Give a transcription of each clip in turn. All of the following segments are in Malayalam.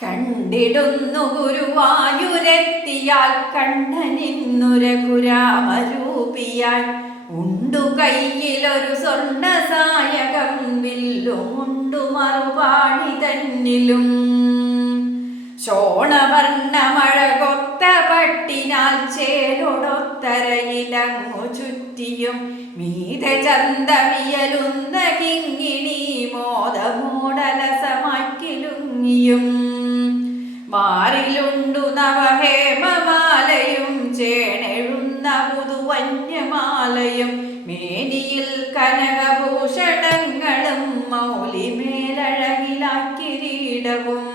കണ്ടിടുന്നു ഗുരുവായൂരെത്തിയാൽ കണ്ണനിന്നുരകുരാമരൂപിയാൽ ഉണ്ടു കയ്യിലൊരു സ്വർണ സായകം വില്ലുമുണ്ടു മറുപാണി തന്നിലും. ശോണവർണമഴകൊത്ത പട്ടിനാൽ ചേലൊടൊത്തരയിലങ്ങു ചുറ്റിയും മീത ചന്തമിയലുന്ന കിങ്ങിണി മോദമോടലസമാക്കിലുങ്ങിയും മാറിലുണ്ടു നവഹേമമാലയും ചേണെഴുന്ന പുതുവന്യമാലയും മേനിയിൽ കനകഭൂഷണങ്ങളും മൗലിമേലഴകിലാക്കിരീടവും.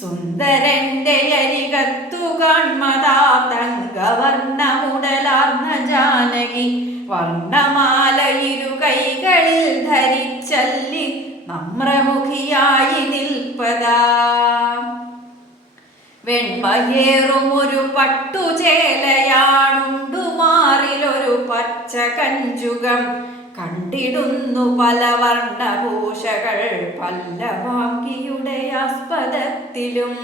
സുന്ദരന്റെ അരികത്തു കാൺമതാ തങ്കവർണമുടലാർന്ന ജാനകി വർണമാല ഇരു കൈകളിൽ ധരിച്ചല്ലി നമ്രമുഖിയായി നിൽപ്പതാ. വെണ്മയേറുമൊരു പട്ടുചേലയാണുണ്ടു മാറിലൊരു പച്ച കഞ്ചുകം. കണ്ടിടുന്നു പല വർണഭൂഷകൾ പല്ലവാങ്കിയുടെ ആസ്പദത്തിലും.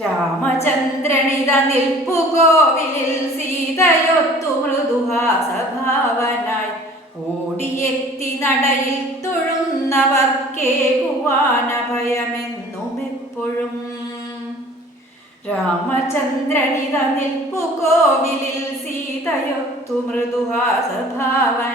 രാമചന്ദ്രനിത നിൽപ്പു കോവിലിൽ സീതയൊത്തു മൃദുഹാസഭാവനായി. ഓടിയെത്തി നടയിൽ തൊഴുന്നവർക്കേകുവാന ഭയമെന്നും രാമചന്ദ്രനിത നിൽപ്പു കോവിലിൽ സീതയൊത്തു മൃദുഹാസഭാവനായി